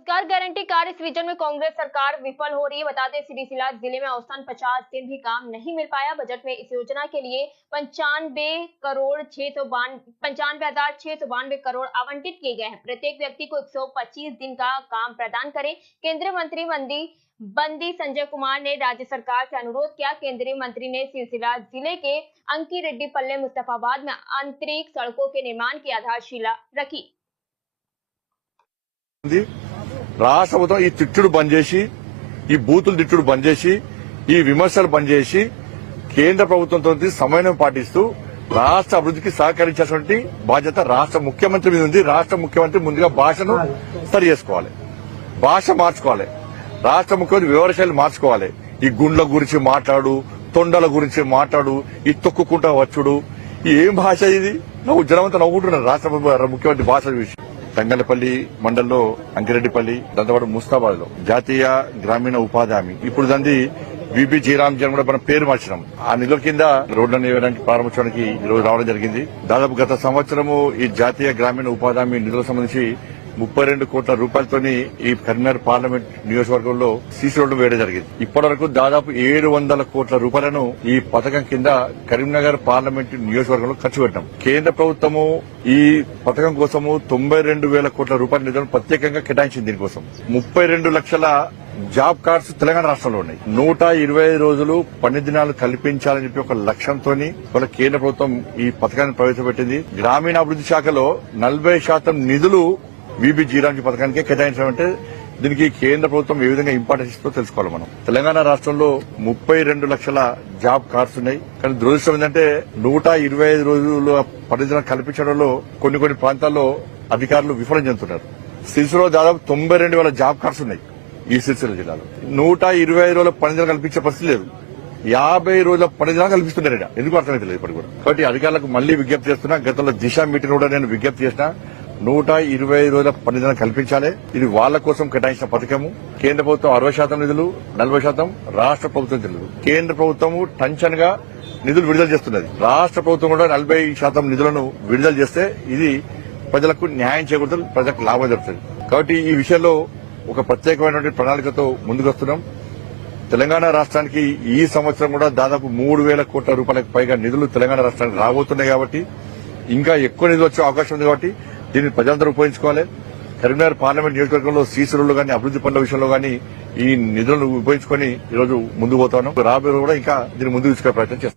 रोजगार गारंटी कार्य सृजन में कांग्रेस सरकार विफल हो रही है। बता दें सिरीसिला जिले में औसतन 50 दिन भी काम नहीं मिल पाया। बजट में इस योजना के लिए 95,692 करोड़ आवंटित किए गए हैं। प्रत्येक व्यक्ति को 125 दिन का काम प्रदान करें। केंद्रीय मंत्री बंदी संजय कुमार ने राज्य सरकार से अनुरोध किया। केंद्रीय मंत्री ने सिलसिला जिले के अंकीरेड्डीपल्ले मुस्तफाबाद में आंतरिक सड़कों के निर्माण की आधारशिला रखी। రాష్ట్ర ప్రభుత్వం ఈ తిట్టుడు బంద్ చేసి ఈ బూతులు తిట్టుడు బంద్ చేసి ఈ విమర్శలు బంద్ చేసి కేంద్ర ప్రభుత్వంతో సమన్వయం పాటిస్తూ రాష్ట్ర అభివృద్ధికి సహకరించాల్సిన బాధ్యత రాష్ట్ర ముఖ్యమంత్రి మీద ఉంది. రాష్ట్ర ముఖ్యమంత్రి ముందుగా భాషను సరి చేసుకోవాలి, భాష మార్చుకోవాలి, రాష్ట్ర ముఖ్యమంత్రి వివరశైలి మార్చుకోవాలి. ఈ గుండ్ల గురించి మాట్లాడు, తొండల గురించి మాట్లాడు, ఈ తొక్కుకుంటా వచ్చుడు, ఈ ఏం భాష ఇది? నవ్వు జనమంతా నవ్వుకుంటున్నారు రాష్ట్ర ముఖ్యమంత్రి భాష విషయం. తంగలపల్లి మండలంలో అంకిరెడ్డిపల్లి దాంతోపాటు ముస్తాబాద్ లో జాతీయ గ్రామీణ ఉపాధి హామీ ఇప్పుడు దాన్ని బీబీ జీరామ్ జన్ కూడా మనం పేరు మార్చినాం. ఆ నిధుల కింద రోడ్లను వేయడానికి ప్రారంభించడానికి ఈ రోజు రావడం జరిగింది. దాదాపు గత సంవత్సరము ఈ జాతీయ గ్రామీణ ఉపాధి హామీ నిధులకు సంబంధించి 32 కోట్ల రూపాయలతోని ఈ కరీంనగర్ పార్లమెంట్ నియోజకవర్గంలో సీసీ రోడ్లు వేయడం జరిగింది. ఇప్పటి వరకు దాదాపు 700 కోట్ల రూపాయలను ఈ పథకం కింద కరీంనగర్ పార్లమెంట్ నియోజకవర్గంలో ఖర్చు పెట్టాం. కేంద్ర ప్రభుత్వము ఈ పథకం కోసము 92,000 కోట్ల రూపాయల నిధులను ప్రత్యేకంగా కేటాయించింది. దీనికోసం 32 లక్షల జాబ్ కార్డ్స్ తెలంగాణ రాష్ట్రంలో ఉన్నాయి. 125 రోజులు పని దినాలు కల్పించాలని చెప్పి ఒక లక్ష్యంతో వాళ్ళ కేంద్ర ప్రభుత్వం ఈ పథకాన్ని ప్రవేశపెట్టింది. గ్రామీణాభివృద్ధి శాఖలో 40% నిధులు బీబీ జీరాంజీ పథకానికి కేటాయించడం అంటే దీనికి కేంద్ర ప్రభుత్వం ఏ విధంగా ఇంపార్టెన్స్ ఇస్తుందో తెలుసుకోవాలి. మనం తెలంగాణ రాష్ట్రంలో 32 లక్షల జాబ్ కార్డ్స్ ఉన్నాయి. కానీ దురదృష్టం ఏంటంటే 125 రోజుల పనిదినం కల్పించడంలో కొన్ని ప్రాంతాల్లో అధికారులు విఫలం చెందుతున్నారు. సిరిసిలో దాదాపు 92,000 జాబ్ కార్డ్స్ ఉన్నాయి. ఈ సిరిసిల్ల జిల్లాలో 125 రోజుల పనిదినం కల్పించే పరిస్థితి లేదు. 50 రోజుల పనిదినాలు కల్పిస్తున్నారు. ఎందుకు అర్థమైతే ఇప్పటికి కూడా. కాబట్టి అధికారులకు మళ్లీ విజ్ఞప్తి చేస్తున్నా. గతంలో దిశ మీటింగ్ కూడా నేను విజ్ఞప్తి చేసిన 125 రోజుల పనిదినం కల్పించాలి. ఇది వాళ్ల కోసం కేటాయించిన పథకము. కేంద్ర ప్రభుత్వం 60% నిధులు, 40% రాష్ట్ర ప్రభుత్వం నిధులు. కేంద్ర ప్రభుత్వము టెన్షన్ గా నిధులు విడుదల చేస్తున్నది. రాష్ట్ర ప్రభుత్వం కూడా 40% నిధులను విడుదల చేస్తే ఇది ప్రజలకు న్యాయం చేకూరుతుంది, ప్రజలకు లాభం జరుగుతుంది. కాబట్టి ఈ విషయంలో ఒక ప్రత్యేకమైనటువంటి ప్రణాళికతో ముందుకొస్తున్నాం. తెలంగాణ రాష్ట్రానికి ఈ సంవత్సరం కూడా దాదాపు 3,000 కోట్ల రూపాయలకు పైగా నిధులు తెలంగాణ రాష్ట్రానికి రాబోతున్నాయి. కాబట్టి ఇంకా ఎక్కువ నిధులు వచ్చే అవకాశం ఉంది. కాబట్టి దీన్ని ప్రజలందరూ ఉపయోగించుకోవాలి. కరీంనగర్ పార్లమెంట్ నియోజకవర్గంలో సీసీ రోడ్లు కానీ అభివృద్ది పనుల విషయంలో కానీ ఈ నిధులను ఉపయోగించుకొని ఈరోజు ముందుకు పోతాను. రాబోయే కూడా ఇంకా దీన్ని ముందుకు తీసుకునే ప్రయత్నం చేస్తాం.